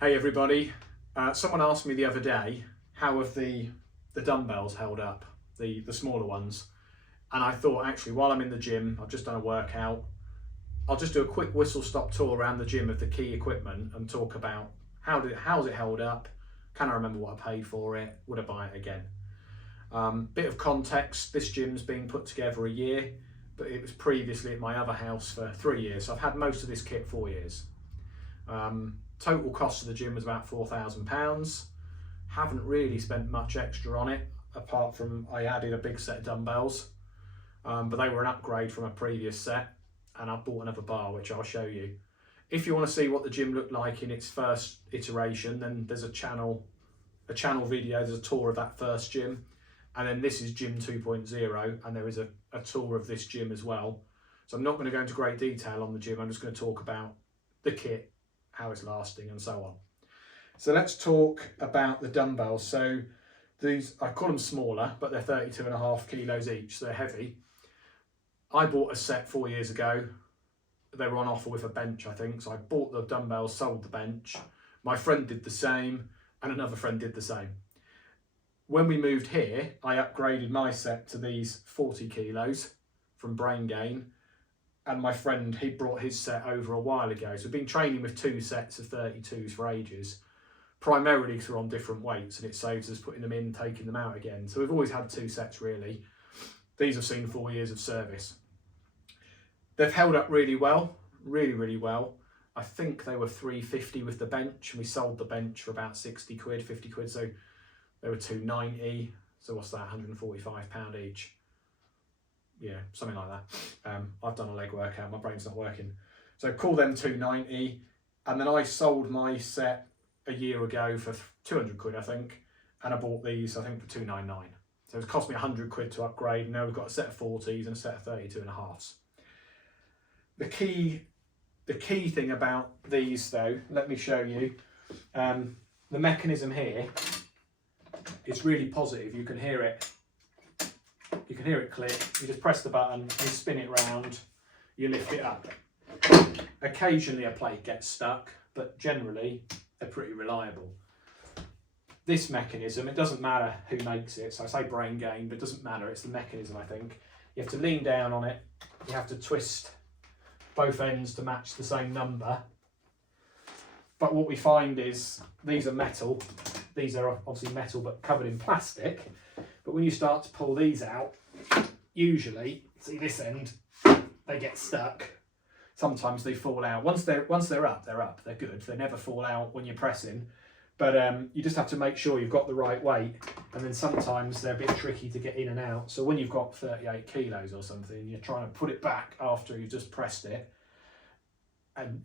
Hey everybody, someone asked me the other day, how have the dumbbells held up, the smaller ones? And I thought actually while I'm in the gym, I've just done a workout, I'll just do a quick whistle stop tour around the gym of the key equipment and talk about how's it held up, can I remember what I paid for it, would I buy it again? Bit of context, this gym's been put together a year, but it was previously at my other house for 3 years, so I've had most of this kit 4 years. Total cost of the gym was about £4,000. Haven't really spent much extra on it, apart from I added a big set of dumbbells, but they were an upgrade from a previous set, and I bought another bar, which I'll show you. If you want to see what the gym looked like in its first iteration, then there's a channel video, there's a tour of that first gym, and then this is gym 2.0, and there is a tour of this gym as well. So I'm not going to go into great detail on the gym, I'm just going to talk about the kit, how it's lasting and so on. So let's talk about the dumbbells. So these, I call them smaller, but they're 32.5 kilos each, so they're heavy. I bought a set 4 years ago. They were on offer with a bench, I think. So I bought the dumbbells, sold the bench. My friend did the same, and another friend did the same. When we moved here, I upgraded my set to these 40 kilos from Brain Gain. And my friend, he brought his set over a while ago. So we've been training with 2 sets of 32s for ages, primarily because we're on different weights and it saves us putting them in, taking them out again. So we've always had 2 sets really. These have seen 4 years of service. They've held up really well, really well. I think they were £350 with the bench, and we sold the bench for about 60 quid, 50 quid. So they were £290. So what's that, £145 each? Yeah, something like that. I've done a leg workout, my brain's not working. So call them £290. And then I sold my set a year ago for 200 quid, I think. And I bought these, I think, for £299. So it's cost me 100 quid to upgrade. And now we've got a set of 40s and a set of 32.5s. The key thing about these though, let me show you. The mechanism here is really positive. You can hear it. You can hear it click, you just press the button, you spin it round, you lift it up. Occasionally a plate gets stuck, but generally they're pretty reliable. This mechanism, it doesn't matter who makes it, so I say Brain Gain, but it doesn't matter, it's the mechanism I think. You have to lean down on it, you have to twist both ends to match the same number. But what we find is, these are metal, these are obviously metal but covered in plastic, but when you start to pull these out, usually, see this end, they get stuck. Sometimes they fall out. Once they're up, they're good. They never fall out when you're pressing. But you just have to make sure you've got the right weight. And then sometimes they're a bit tricky to get in and out. So when you've got 38 kilos or something, you're trying to put it back after you've just pressed it, and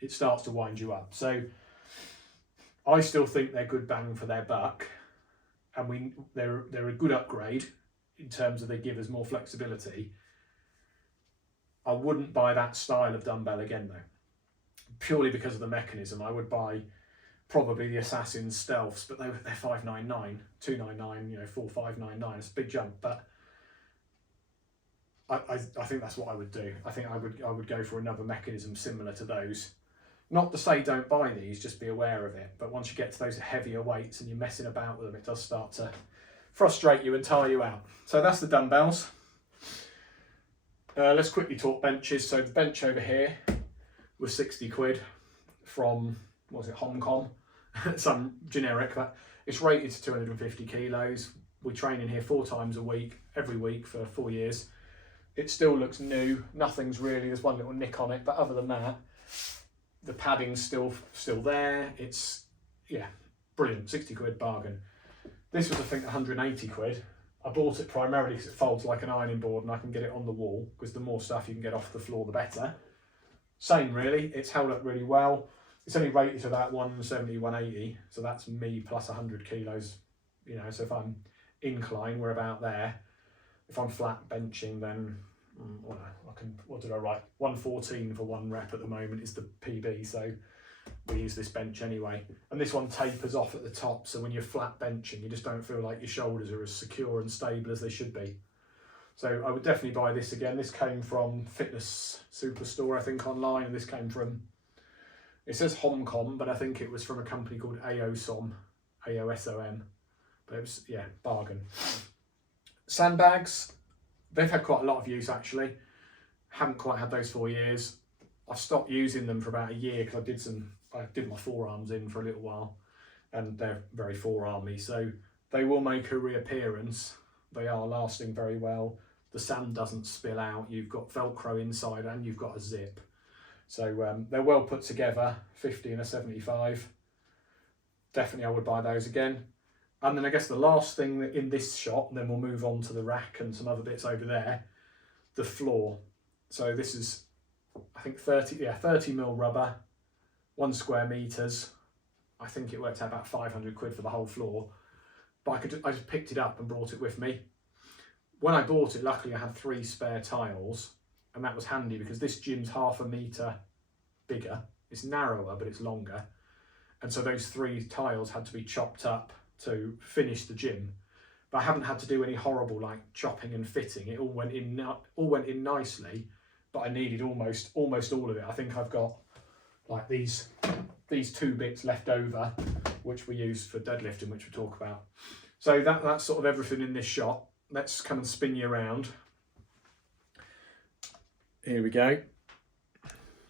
it starts to wind you up. So I still think they're good bang for their buck. And they're a good upgrade in terms of they give us more flexibility. I wouldn't buy that style of dumbbell again though, purely because of the mechanism. I would buy probably the Assassin Stealths, but they're $599, $299, $4,599. It's a big jump, but I think that's what I would do. I think I would go for another mechanism similar to those. Not to say don't buy these, just be aware of it. But once you get to those heavier weights and you're messing about with them, it does start to frustrate you and tire you out. So that's the dumbbells. Let's quickly talk benches. So the bench over here was 60 quid from, what was it, Hong Kong? Some generic, but it's rated to 250 kilos. We train in here 4 times a week, every week for 4 years. It still looks new. Nothing's really, there's one little nick on it, but other than that, the padding's still there. It's, yeah, brilliant, 60 quid bargain. This was, I think, 180 quid. I bought it primarily because it folds like an ironing board and I can get it on the wall, because the more stuff you can get off the floor, the better. Same really, it's held up really well. It's only rated to about 170, 180, so that's me plus 100 kilos, so if I'm incline, we're about there. If I'm flat benching, then what did I write? 114 for 1 rep at the moment is the PB, so we use this bench anyway. And this one tapers off at the top, so when you're flat benching, you just don't feel like your shoulders are as secure and stable as they should be. So I would definitely buy this again. This came from Fitness Superstore, I think, online, and this came from It says Homcom, but I think it was from a company called AOSOM, AOSOM. But it was, yeah, bargain. Sandbags, they've had quite a lot of use actually. Haven't quite had those 4 years. I stopped using them for about a year because I did my forearms in for a little while, and they're very forearmy, so they will make a reappearance. They are lasting very well. The sand doesn't spill out. You've got Velcro inside and you've got a zip. So they're well put together, 50 and a 75. Definitely I would buy those again. And then I guess the last thing in this shot, and then we'll move on to the rack and some other bits over there, the floor. So this is, I think 30 mil rubber, 1 square meters. I think it worked out about 500 quid for the whole floor. But I just picked it up and brought it with me. When I bought it, luckily I had 3 spare tiles, and that was handy because this gym's 0.5 metre bigger. It's narrower, but it's longer. And so those 3 tiles had to be chopped up to finish the gym. But I haven't had to do any horrible like chopping and fitting. It all went in nicely, but I needed almost all of it. I think I've got like these 2 bits left over, which we use for deadlifting, which we'll talk about. So that's sort of everything in this shot. Let's come and spin you around. Here we go.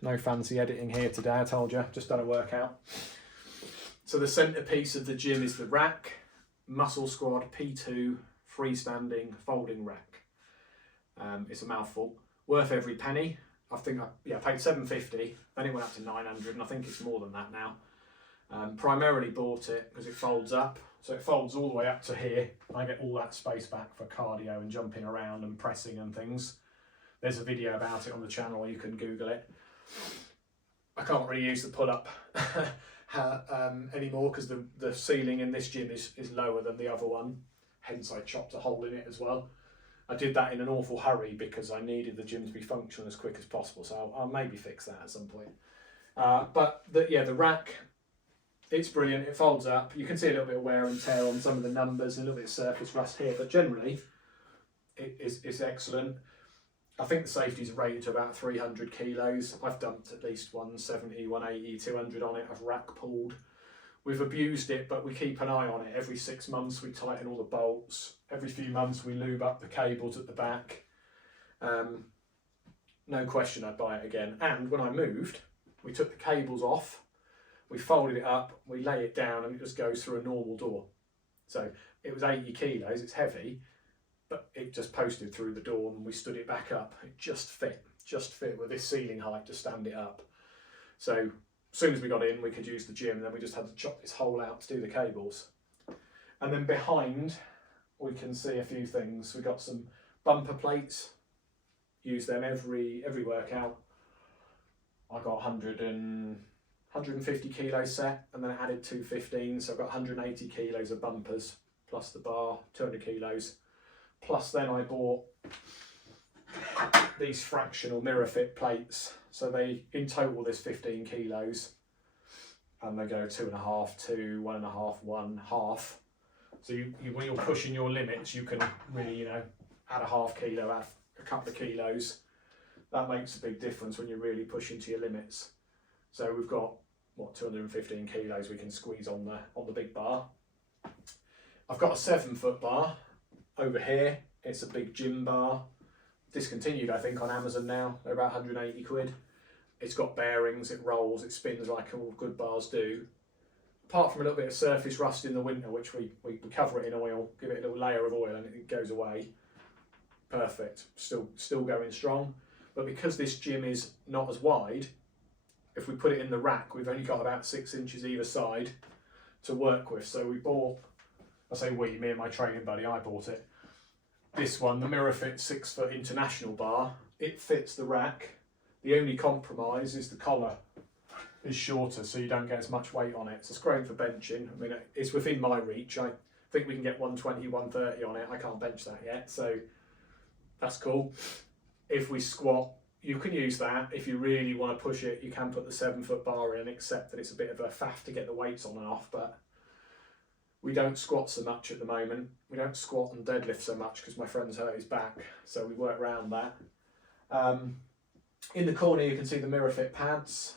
No fancy editing here today, I told you, just done a workout. So the centerpiece of the gym is the rack, Muscle Squad P2 freestanding folding rack. It's a mouthful, worth every penny. I think I paid $750, then it went up to $900, and I think it's more than that now. Primarily bought it because it folds up, so it folds all the way up to here. I get all that space back for cardio and jumping around and pressing and things. There's a video about it on the channel, you can Google it. I can't really use the pull-up anymore because the ceiling in this gym is lower than the other one, hence I chopped a hole in it as well. I did that in an awful hurry because I needed the gym to be functional as quick as possible, so I'll maybe fix that at some point. But the rack, it's brilliant. It folds up. You can see a little bit of wear and tear on some of the numbers and a little bit of surface rust here, but generally it's excellent. I think the safeties are rated to about 300 kilos. I've dumped at least 170, 180, 200 on it. I've rack pulled. We've abused it, but we keep an eye on it. Every 6 months we tighten all the bolts. Every few months we lube up the cables at the back. No question I'd buy it again. And when I moved, we took the cables off, we folded it up, we lay it down, and it just goes through a normal door. So it was 80 kilos, it's heavy, but it just posted through the door and we stood it back up. It just fit with this ceiling height to stand it up. So as soon as we got in, we could use the gym, and then we just had to chop this hole out to do the cables. And then behind, we can see a few things. We've got some bumper plates, use them every workout. I got 150 kilo set, and then I added 215, so I've got 180 kilos of bumpers, plus the bar, 200 kilos. Plus then I bought these fractional mirror fit plates. So in total there's 15 kilos, and they go 2.5, 2, 1.5, 1, half. So when you're pushing your limits, you can really, add a half kilo, add a couple of kilos. That makes a big difference when you're really pushing to your limits. So we've got 215 kilos we can squeeze on the big bar. I've got a 7-foot bar over here. It's a big gym bar, discontinued I think on Amazon now. They're about 180 quid. It's got bearings, it rolls, it spins like all good bars do. Apart from a little bit of surface rust in the winter, which we cover it in oil, give it a little layer of oil, and it goes away. Perfect, still going strong. But because this gym is not as wide, if we put it in the rack, we've only got about 6 inches either side to work with. So we bought, I say we, me and my training buddy, I bought it. This one, the Mirror Fit 6-foot international bar, it fits the rack. The only compromise is the collar is shorter, so you don't get as much weight on it. So it's great for benching. I mean, it's within my reach. I think we can get 120, 130 on it. I can't bench that yet, so that's cool. If we squat, you can use that. If you really want to push it, you can put the 7-foot bar in, except that it's a bit of a faff to get the weights on and off, but we don't squat so much at the moment. We don't squat and deadlift so much because my friend's hurt his back, so we work around that. In the corner you can see the Mirror Fit pads.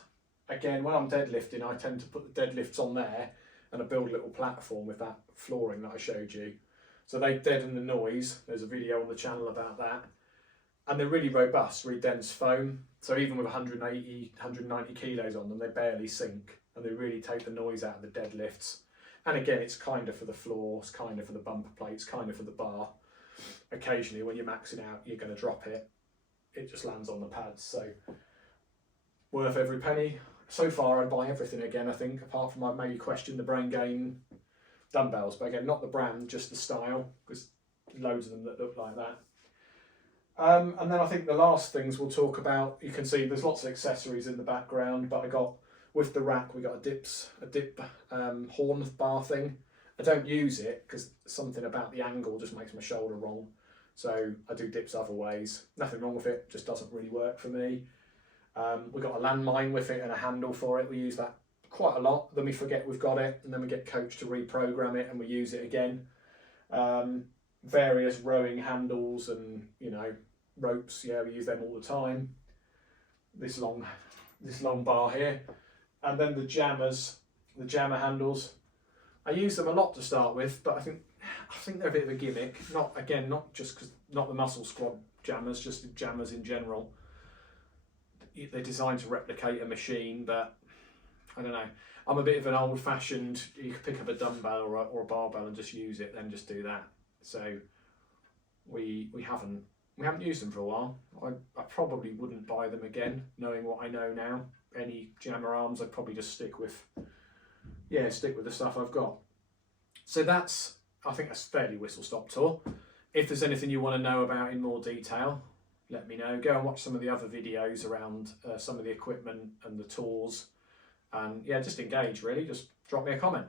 again, when I'm deadlifting, I tend to put the deadlifts on there and I build a little platform with that flooring that I showed you. So they deaden the noise. There's a video on the channel about that. And they're really robust, really dense foam. So even with 180, 190 kilos on them, they barely sink and they really take the noise out of the deadlifts. And again, it's kind of for the floor, it's kind of for the bumper plates, kind of for the bar. Occasionally when you're maxing out, you're going to drop it. It just lands on the pads. So worth every penny. So far I'd buy everything again, I think, apart from I've maybe questioned the Brain Gain dumbbells. But again, not the brand, just the style, because loads of them that look like that. And then I think the last things we'll talk about, you can see there's lots of accessories in the background, but I got, with the rack, we got a dip horn bar thing. I don't use it because something about the angle just makes my shoulder wrong. So I do dips other ways. Nothing wrong with it, just doesn't really work for me. We got a landmine with it and a handle for it. We use that quite a lot. Then we forget we've got it, and then we get coached to reprogram it and we use it again. Various rowing handles and, you know, ropes, yeah, we use them all the time. This long bar here. And then the jammer handles. I use them a lot to start with, but I think they're a bit of a gimmick. Not just because, not the muscle squad jammers, just the jammers in general. They're designed to replicate a machine, but I don't know. I'm a bit of an old-fashioned, you can pick up a dumbbell or a barbell and just use it, then just do that. So we haven't used them for a while. I probably wouldn't buy them again, knowing what I know now. Any jammer arms, I'd probably just stick with the stuff I've got. So I think that's fairly whistle-stop tour. If there's anything you want to know about in more detail, let me know. Go and watch some of the other videos around some of the equipment and the tours. And yeah, just engage really, just drop me a comment.